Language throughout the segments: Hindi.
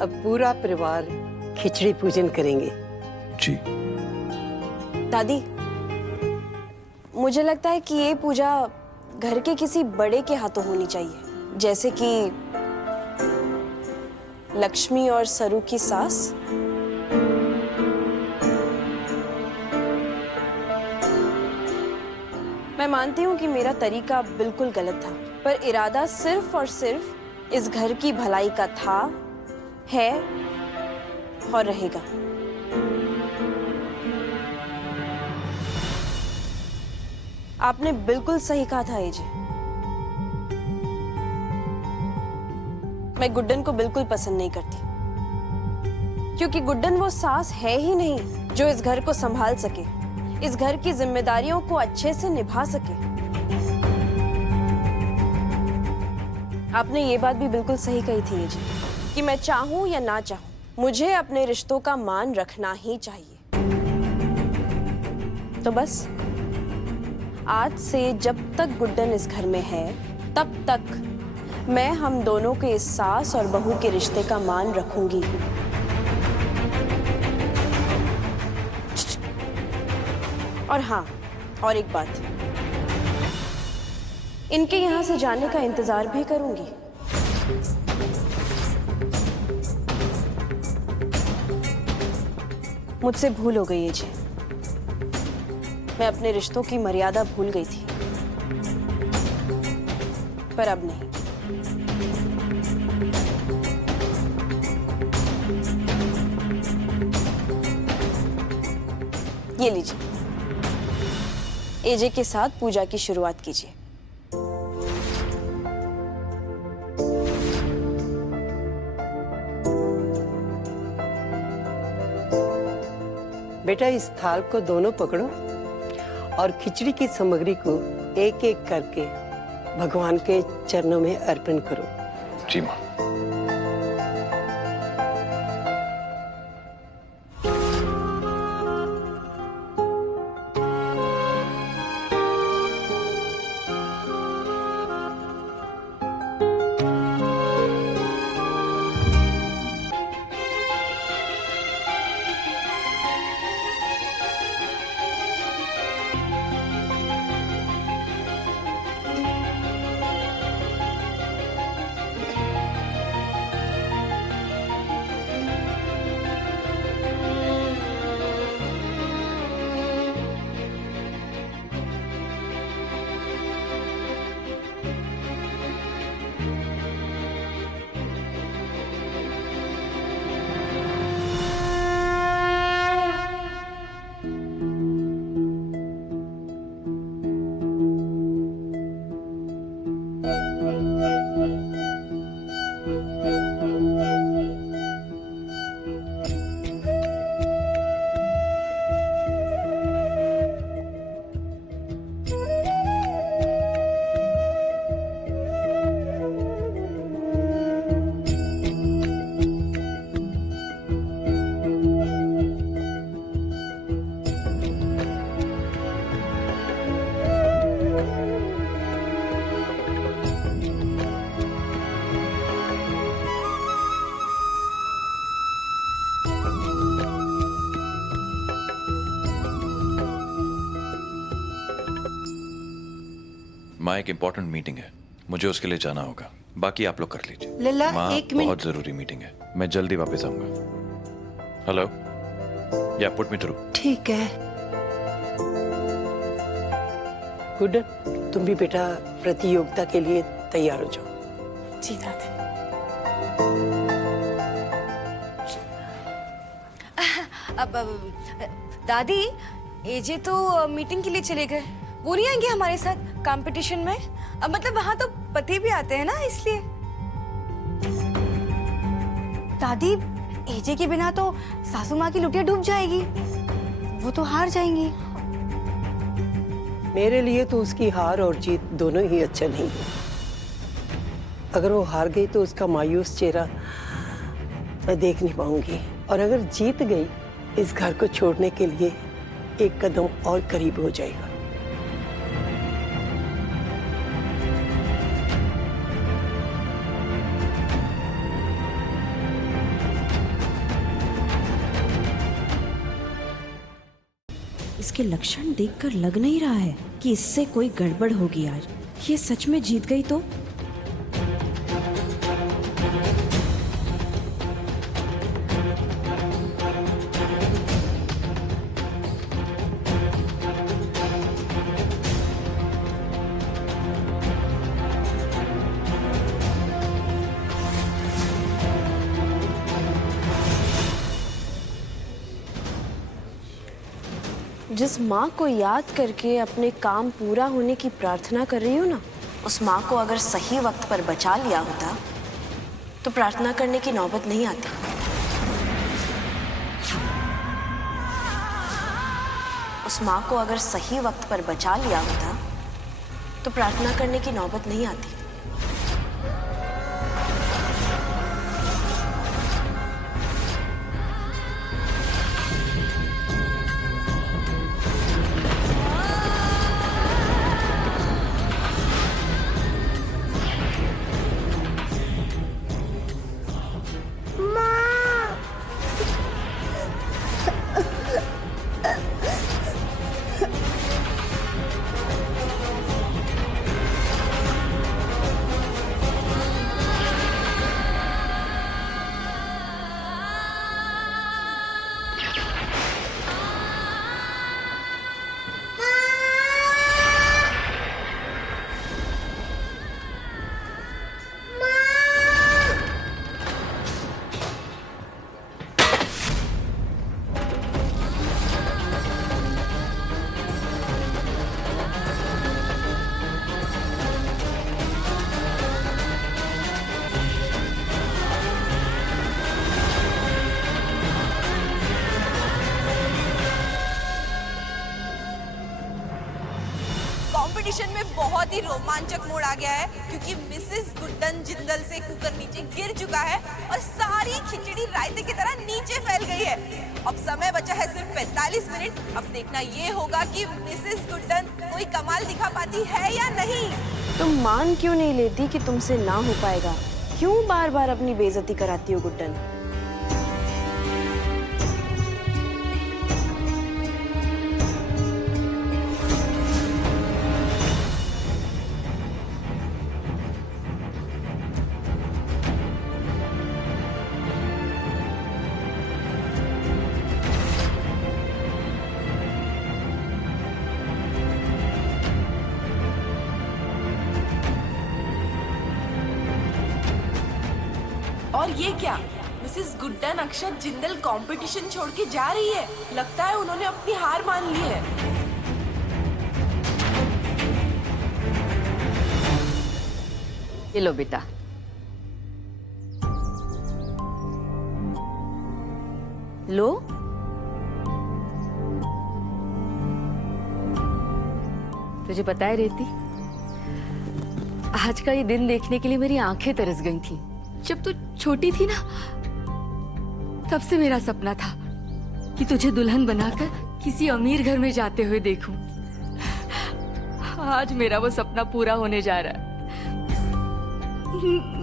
अब पूरा परिवार खिचड़ी पूजन करेंगे। जी। दादी, मुझे लगता है कि ये पूजा घर के किसी बड़े के हाथों होनी चाहिए, जैसे कि लक्ष्मी और सरू की सास। मैं मानती हूँ कि मेरा तरीका बिल्कुल गलत था, पर इरादा सिर्फ और सिर्फ इस घर की भलाई का था, है और रहेगा। आपने बिल्कुल सही कहा था एजे। मैं गुड्डन को बिल्कुल पसंद नहीं करती, क्योंकि गुड्डन वो सास है ही नहीं जो इस घर को संभाल सके, इस घर की जिम्मेदारियों को अच्छे से निभा सके। आपने ये बात भी बिल्कुल सही कही थी एजे, कि मैं चाहूं या ना चाहूं, मुझे अपने रिश्तों का मान रखना ही चाहिए। तो बस आज से जब तक गुड्डन इस घर में है, तब तक मैं हम दोनों के इस सास और बहू के रिश्ते का मान रखूंगी। और हाँ, और एक बात, इनके यहाँ से जाने का इंतजार भी करूंगी। मुझसे भूल हो गई है जी, मैं अपने रिश्तों की मर्यादा भूल गई थी, पर अब नहीं। ये लीजिए, एजे के साथ पूजा की शुरुआत कीजिए। बेटा, इस थाल को दोनों पकड़ो और खिचड़ी की सामग्री को एक एक करके भगवान के चरणों में अर्पण करो। जी माँ। माँ, एक इम्पोर्टेंट मीटिंग है, मुझे उसके लिए जाना होगा, बाकी आप लोग कर लीजिए। लल्ला, माँ, एक मिनट। बहुत जरूरी मीटिंग है, मैं जल्दी वापस आऊंगा। हेलो, या पुट मी थ्रू। ठीक है। गुड्डन, तुम भी बेटा प्रतियोगिता के लिए तैयार हो जाओ। जी दादी। दादी, एजे तो मीटिंग के लिए चले गए, वो नहीं आएंगे हमारे साथ कंपटीशन में? मतलब वहां तो पति भी आते हैं ना, इसलिए। दादी, एजे के बिना तो सासू माँ की लुटिया डूब जाएगी, वो तो हार जाएंगी। मेरे लिए तो उसकी हार और जीत दोनों ही अच्छा नहीं है। अगर वो हार गई तो उसका मायूस चेहरा मैं देख नहीं पाऊंगी, और अगर जीत गई इस घर को छोड़ने के लिए एक कदम और करीब हो जाएगा। इसके लक्षण देखकर लग नहीं रहा है कि इससे कोई गड़बड़ होगी आज। ये सच में जीत गई तो? जिस माँ को याद करके अपने काम पूरा होने की प्रार्थना कर रही हूँ ना, उस माँ को अगर सही वक्त पर बचा लिया होता तो प्रार्थना करने की नौबत नहीं आती। उस माँ को अगर सही वक्त पर बचा लिया होता तो प्रार्थना करने की नौबत नहीं आती। कंपटीशन में बहुत ही रोमांचक मोड़ आ गया है क्योंकि मिसेस गुड्डन जिंदल से कुकर नीचे गिर चुका है और सारी खिचड़ी रायते की तरह नीचे फैल गई है। अब समय बचा है सिर्फ 45 मिनट। अब देखना ये होगा कि मिसेस गुड्डन कोई कमाल दिखा पाती है या नहीं। तुम मान क्यों नहीं लेती कि तुमसे ना हो पाएगा? क्यों बार बार अपनी बेइज्जती कराती हो गुड्डन? और ये क्या, मिसेस गुड्डन अक्षत जिंदल कंपटीशन छोड़ के जा रही है। लगता है उन्होंने अपनी हार मान ली है। ये लो बेटा। लो, तुझे पता है रेती, आज का ये दिन देखने के लिए मेरी आंखें तरस गई थी। जब तू छोटी थी ना, तब से मेरा सपना था कि तुझे दुल्हन बनाकर किसी अमीर घर में जाते हुए देखूं। आज मेरा वो सपना पूरा होने जा रहा है।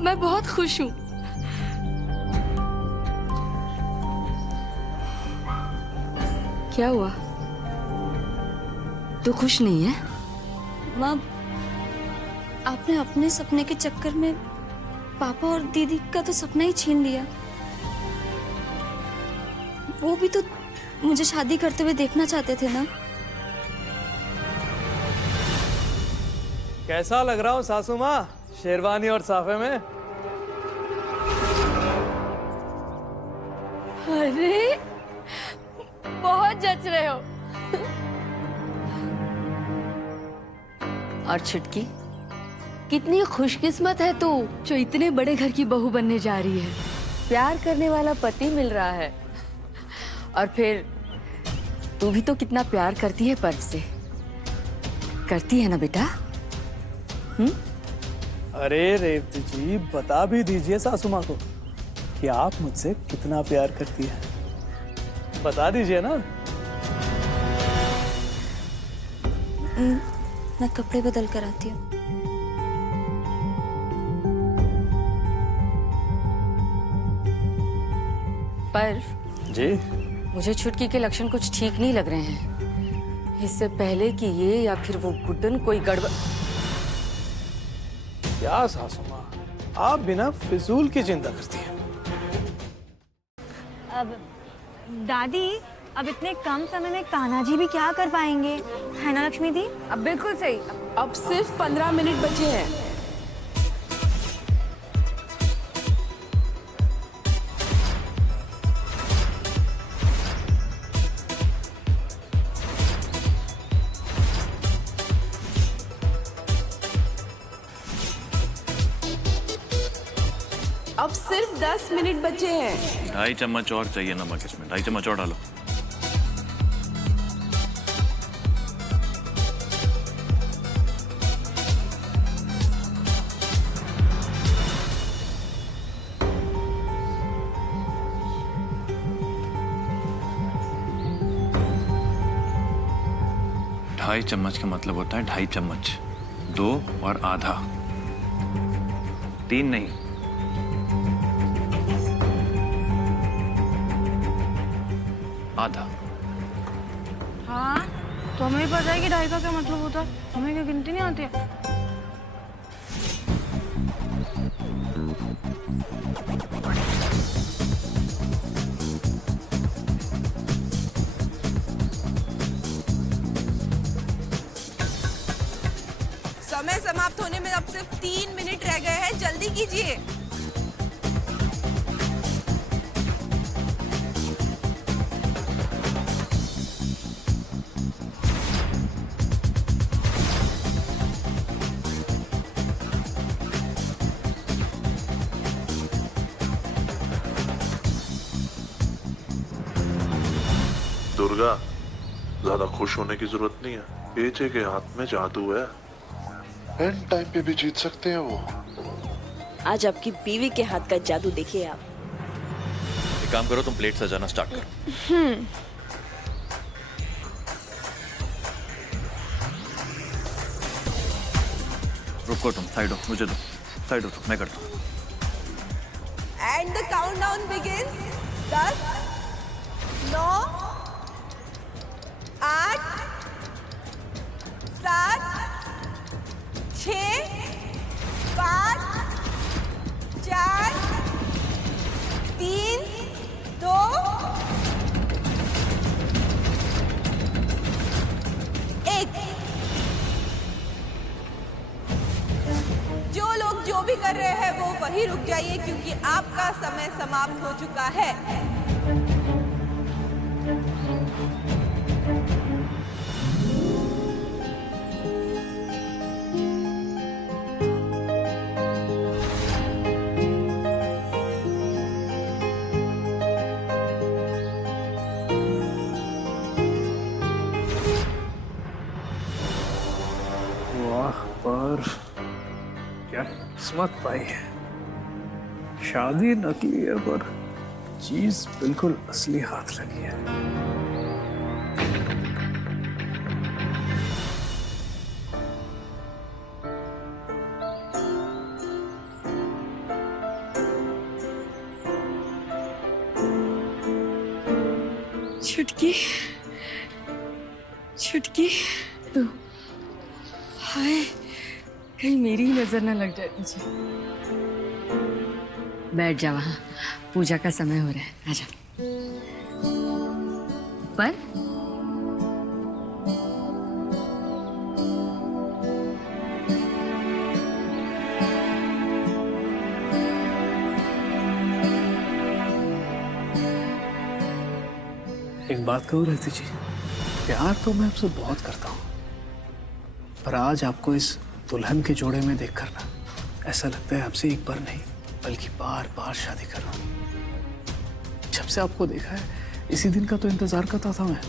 मैं बहुत खुश हूं। क्या हुआ? तू खुश नहीं है? माँ, आपने अपने सपने के चक्कर में पापा और दीदी का तो सपना ही छीन लिया। वो भी तो मुझे शादी करते हुए देखना चाहते थे ना। कैसा लग रहा हूँ सासू माँ, शेरवानी और साफे में? अरे बहुत जच रहे हो। और छुटकी, कितनी खुशकिस्मत है तू जो इतने बड़े घर की बहू बनने जा रही है। प्यार करने वाला पति मिल रहा है। और फिर तू भी तो कितना प्यार करती है पर्व से। करती है ना बेटा? अरे रेवती जी, बता भी दीजिए सासू माँ को कि आप मुझसे कितना प्यार करती है। बता दीजिए ना। मैं कपड़े बदल कर आती हूँ। पर्व जी, मुझे छुटकी के लक्षण कुछ ठीक नहीं लग रहे हैं। इससे पहले कि ये या फिर वो गुड्डन कोई गड़बड़। क्या सासू माँ, आप बिना फिजूल की चिंता करती हैं। अब दादी, अब इतने कम समय में कान्हा जी भी क्या कर पाएंगे, है ना लक्ष्मी दी? अब बिल्कुल सही। अब सिर्फ 15 मिनट बचे हैं। अब सिर्फ 10 मिनट बचे हैं। 2.5 चम्मच और चाहिए नमक इसमें, 2.5 चम्मच और डालो। ढाई चम्मच का मतलब होता है 2.5 चम्मच, 2 और आधा, 3 नहीं। आधा। हाँ, तो हमें भी पता है कि 2.5 का क्या मतलब होता है, हमें क्या गिनती नहीं आती है। समय समाप्त होने में अब सिर्फ 3 मिनट रह गए हैं, जल्दी कीजिए। दुर्गा, ज्यादा खुश होने की जरूरत नहीं है। एजे के हाथ में जादू है, एंड टाइम पे भी जीत सकते हैं वो। आज आपकी बीवी के हाथ का जादू देखिए आप। एक काम करो, तुम प्लेट सजाना स्टार्ट करो। रुको तुम, साइड हो, मुझे दो, साइड हो, मैं करता हूँ। And the countdown begins. 10, 9, 8, 7, 6, 5, 4, 3, 2, 1। जो लोग जो भी कर रहे हैं वो वहीं रुक जाइए, क्योंकि आपका समय समाप्त हो चुका है। वाह, पर क्या किस्मत पाई है। शादी नकली है पर चीज बिल्कुल असली हाथ लगी है। छुटकी, छुटकी, तो हाय, कहीं मेरी ही नजर ना लग जाए तुझे। बैठ जा, वहां पूजा का समय हो रहा है, आजा। पर एक बात कहूँ रहती जी, प्यार तो मैं आपसे बहुत करता हूँ, पर आज आपको इस दुल्हन के जोड़े में देखकर ना ऐसा लगता है आपसे एक बार नहीं बल्कि बार बार शादी कर रहा हूँ। जब से आपको देखा है इसी दिन का तो इंतजार करता था मैं,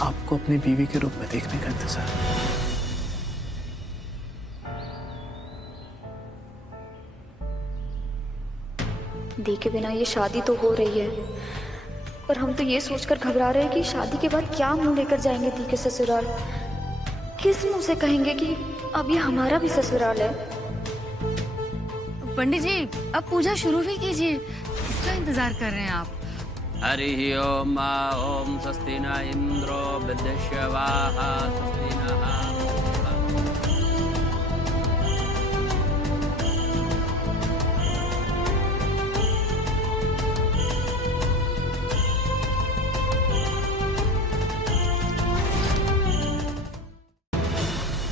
आपको अपनी बीवी के रूप में देखने का इंतजार। दी के बिना ये शादी तो हो रही है, पर हम तो ये सोचकर घबरा रहे हैं कि शादी के बाद क्या मुंह लेकर जाएंगे दी के ससुराल। किस मुंह से कहेंगे कि अब ये हमारा भी ससुराल है। पंडित जी, अब पूजा शुरू भी कीजिए। किसका इंतजार कर रहे हैं आप? हरिः ओम ओम स्वस्ति न इंद्रो वृद्धश्रवाः स्वस्ति नः।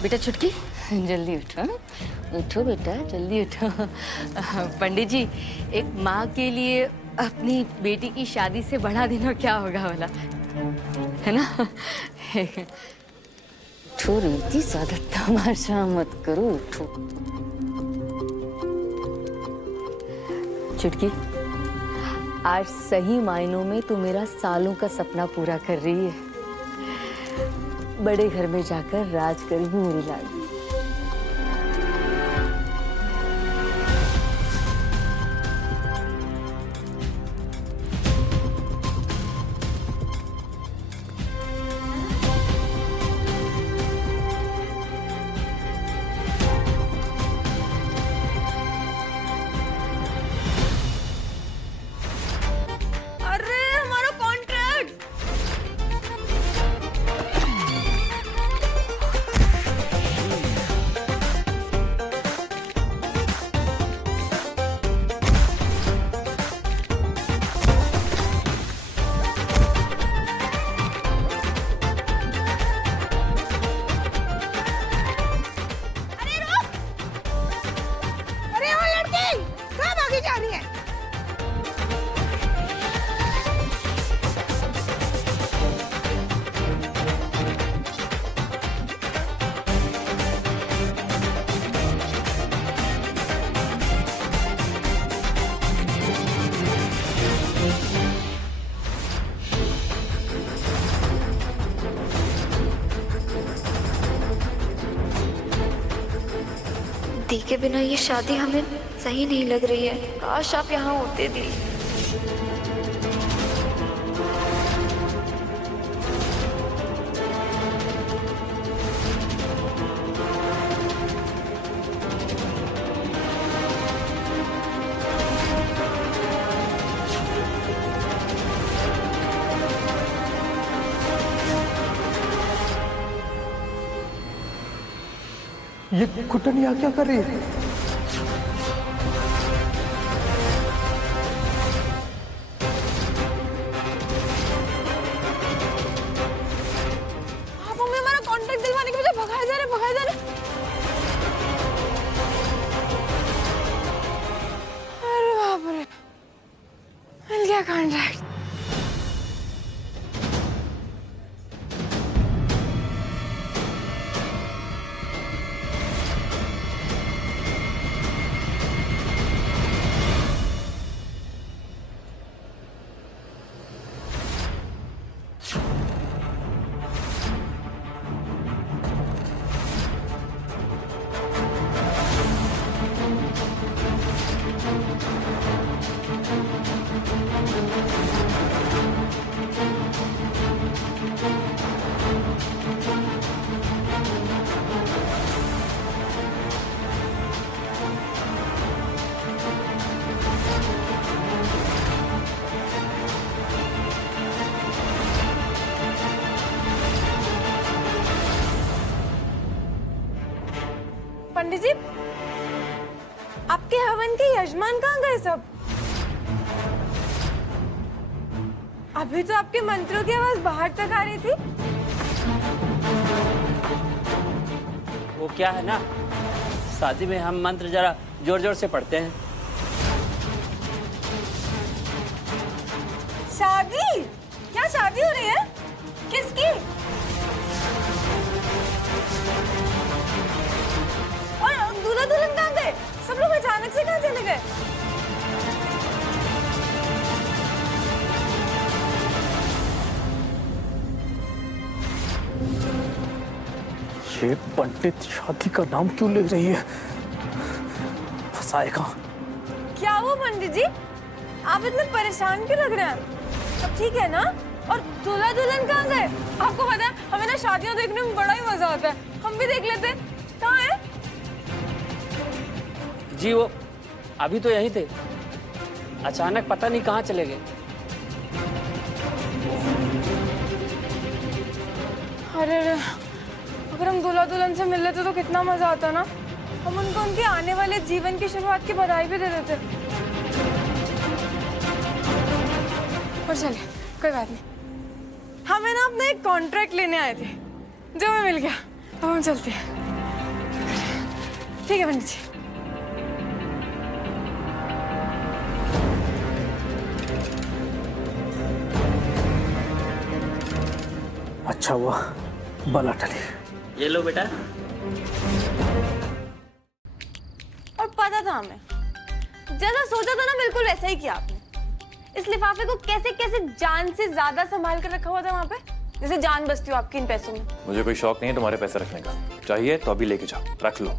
बेटा छुटकी, जल्दी उठो, उठो बेटा, जल्दी उठो। पंडित जी, एक माँ के लिए अपनी बेटी की शादी से बड़ा दिन और क्या होगा वाला, है ना? उठो रीति, ज्यादा तमाशा मत करो, उठो। छुटकी, आज सही मायनों में तू मेरा सालों का सपना पूरा कर रही है। बड़े घर में जाकर राज करेगी मेरी लाडली। अरे हमारा कॉन्ट्रैक्ट! अरे ओ लड़की, कहाँ भागी जा रही है? दी के बिना ये शादी हमें सही नहीं लग रही है। काश आप यहाँ होते दी। ये घुटन यहाँ क्या कर रही है? आप हमें हमारा कॉन्ट्रैक्ट दिलवाने के बजाय भगाए जा रहे, भगाए जा रहे। अरे बाप रे, मिल गया कॉन्ट्रैक्ट। पंडित जी, आपके हवन के यजमान कहाँ गए सब? अभी तो आपके मंत्रों की आवाज बाहर तक आ रही थी। वो क्या है ना, शादी में हम मंत्र जरा जोर जोर से पढ़ते हैं। शादी? क्या शादी हो रही है? किसकी? और दूल्हा दुल्हन कहाँ गए? सब लोग अचानक से कहाँ चले गए? ये पंडित शादी का नाम क्यों ले रही है? फंसाएगा। क्या हुआ पंडित जी? आप इतने परेशान क्यों लग रहे हैं? सब ठीक है ना? और दूल्हा दुल्हन कहाँ गए? आपको पता है हमें ना शादियां देखने में बड़ा ही मजा आता है, हम भी देख लेते। कहाँ है? जी वो अभी तो यहीं थे, अचानक पता नहीं कहाँ चले गए। अरे अरे, अगर हम दूल्हा दुल्हन से मिल लेते तो कितना मजा आता ना। हम उनको उनके आने वाले जीवन की शुरुआत की बधाई भी दे देते। और चले, कोई बात नहीं। हमें ना अपना एक कॉन्ट्रैक्ट लेने आए थे जो हमें मिल गया। अब हम चलते हैं। ठीक है पंडित जी। अच्छा हुआ बला टली। ये लो बेटा। और पता था हमें, जैसा सोचा था ना बिल्कुल वैसा ही किया आपने। इस लिफाफे को कैसे कैसे जान से ज्यादा संभाल कर रखा हुआ था वहाँ पे, जैसे जान बचती हो आपकी इन पैसों में। मुझे कोई शौक नहीं है तुम्हारे पैसे रखने का, चाहिए तो अभी लेके जाओ, रख लो।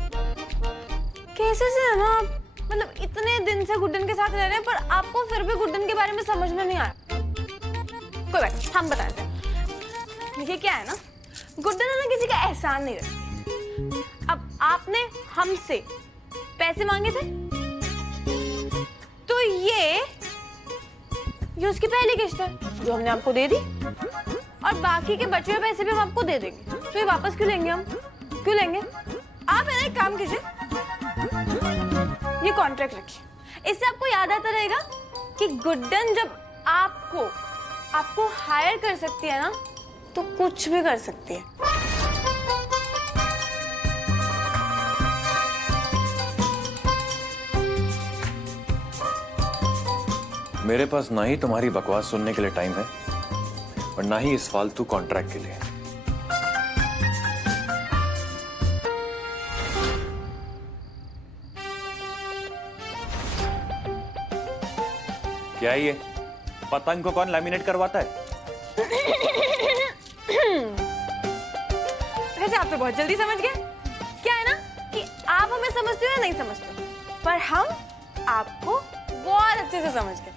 कैसे से है ना आप, मतलब इतने दिन से गुड्डन के साथ रह रहे हैं पर आपको फिर भी गुड्डन के बारे में समझ में नहीं आया। कोई बात नहीं, हम बताते हैं। देखिए क्या है ना, गुड्डन है ना किसी का एहसान नहीं रखती। अब आपने हमसे पैसे मांगे थे तो ये उसकी पहली किस्त है जो हमने आपको दे दी, और बाकी के बचे हुए पैसे भी हम आपको दे देंगे। तो ये वापस क्यों लेंगे हम, क्यों लेंगे? आप है ना एक काम कीजिए, ये कॉन्ट्रैक्ट रखिए। इससे आपको याद आता रहेगा कि गुड्डन जब आपको हायर कर सकती है ना तो कुछ भी कर सकती है। मेरे पास ना ही तुम्हारी बकवास सुनने के लिए टाइम है और ना ही इस फालतू कॉन्ट्रैक्ट के लिए। क्या है ये? पतंग को कौन लैमिनेट करवाता है? वैसे आप तो बहुत जल्दी समझ गए। क्या है ना कि आप हमें समझते हो या नहीं समझते, पर हम आपको बहुत अच्छे से समझ गए।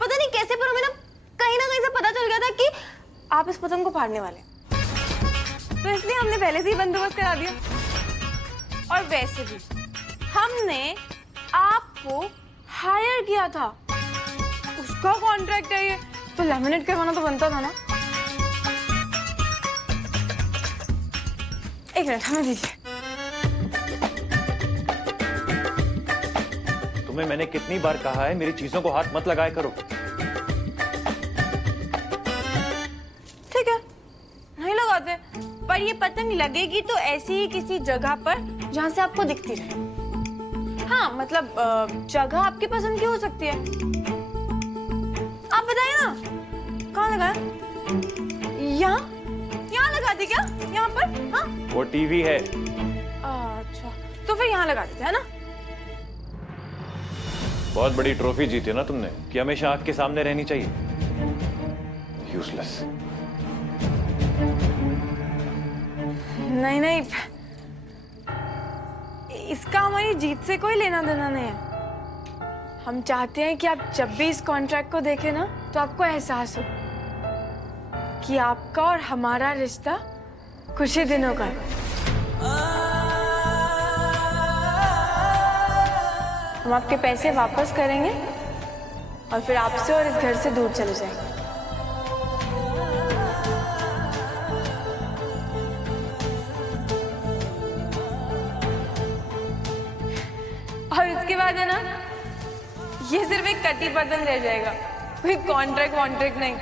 पता नहीं कैसे, पर हमें ना कहीं से पता चल गया था कि आप इस पतंग को फाड़ने वाले, तो इसलिए हमने पहले से ही बंदोबस्त करा दिया। और वैसे भी हमने आपको हायर किया था, उसका कॉन्ट्रैक्ट है ये, तो लैमिनेट करवाना तो बनता था ना। एक मिनट हमें दीजिए। तुम्हें मैंने कितनी बार कहा है मेरी चीजों को हाथ मत लगाया करो। ठीक है, नहीं लगाते, पर ये पतंग लगेगी तो ऐसी ही किसी जगह पर जहां से आपको दिखती रहे। हाँ मतलब जगह आपकी पसंद की हो सकती है। आप बताइए ना कहाँ लगाया? यहाँ लगा दी क्या? यहाँ पर? हाँ वो टीवी है। अच्छा, तो फिर यहाँ लगा देते है ना। बहुत बड़ी ट्रॉफी जीती ना तुमने कि हमेशा आग के सामने रहनी चाहिए। यूजलेस। नहीं, इसका हमारी जीत से कोई लेना देना नहीं है। हम चाहते हैं कि आप जब भी इस कॉन्ट्रैक्ट को देखें ना तो आपको एहसास हो कि आपका और हमारा रिश्ता कुछ ही दिनों का है। हम आपके पैसे वापस करेंगे और फिर आपसे और इस घर से दूर चले जाएंगे। और उसके बाद है ना, ये सिर्फ एक कटी पतंग रह जाएगा, कोई कॉन्ट्रैक्ट नहीं।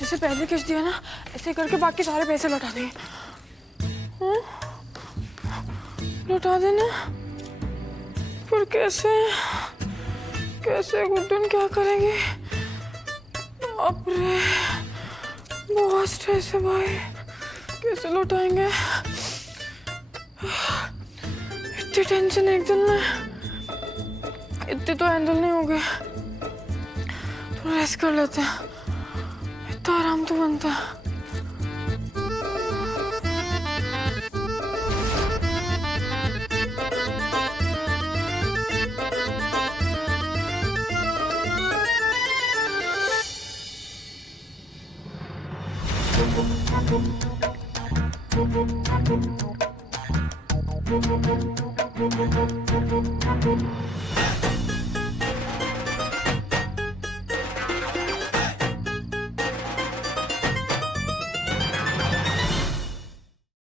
जैसे पहले किस्त दिया ना, ऐसे करके बाकी सारे पैसे लौटा देंगे। लौटा देना, पर कैसे गुड्डन क्या करेंगे? बाप रे, बहुत बहुत स्ट्रेस है भाई, कैसे लौटाएंगे? इतनी टेंशन एक दिन में, इतनी तो हैंडल नहीं होगी। थोड़ा रेस्ट कर लेते हैं, इतना आराम तो बनता है।